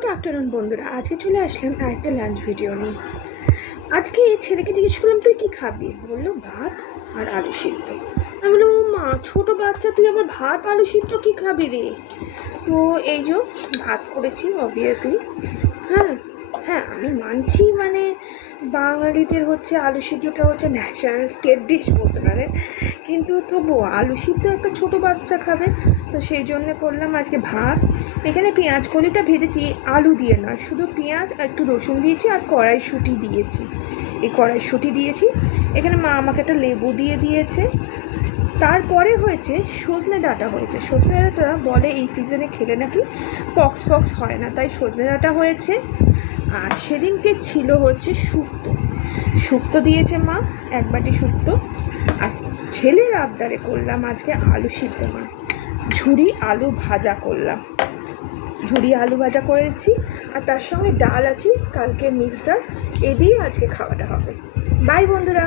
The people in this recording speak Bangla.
গুড আফটারনুন বন্ধুরা, আজকে চলে আসলাম একটা লাঞ্চ ভিডিও নিয়ে। আজকে ছেলেকে জিজ্ঞেস করলাম তুই কী খাবি, বললো ভাত আর আলু সিদ্ধ। আমি বললাম ও মা, ছোটো বাচ্চা তুই আবার ভাত আলু সিদ্ধ কী খাবি রে? তো এই যে ভাত করেছি অবভিয়াসলি। হ্যাঁ হ্যাঁ আমি মানছি, মানে বাঙালিদের হচ্ছে আলু সিদ্ধটা হচ্ছে ন্যাশনাল স্টেট ডিশ বলতে পারে, কিন্তু তবুও আলু সিদ্ধ একটা ছোটো বাচ্চা খাবে, তো সেই জন্য করলাম আজকে ভাত। এখানে পেঁয়াজ কলিটা ভেজেছি, আলু দিয়ে না, শুধু পেঁয়াজ আর একটু রসুন দিয়েছি আর কড়াইশুঁটি দিয়েছি। এই কড়াইশুঁটি দিয়েছি, এখানে মা আমাকে একটা লেবু দিয়ে দিয়েছে। তারপরে হয়েছে সজনে ডাঁটা হয়েছে। সজনে ডাঁটা বলে এই সিজনে খেলে নাকি পক্স হয় না, তাই সজনে ডাঁটা হয়েছে। আর সেদিনকে ছিল হচ্ছে শুক্তো দিয়েছে মা, এক বাটি শুক্তো। আর ছেলের আবদারে করলাম আজকে আলু সিদ্ধ, মা ঝুরি আলু ভাজা করলাম, ঝুরি আলু ভাজা করেছি। আর তার সঙ্গে ডাল আছে কালকে মিক্সড ডাল, এ দিয়ে আজকে খাওয়াটা হবে। বাই বন্ধুরা।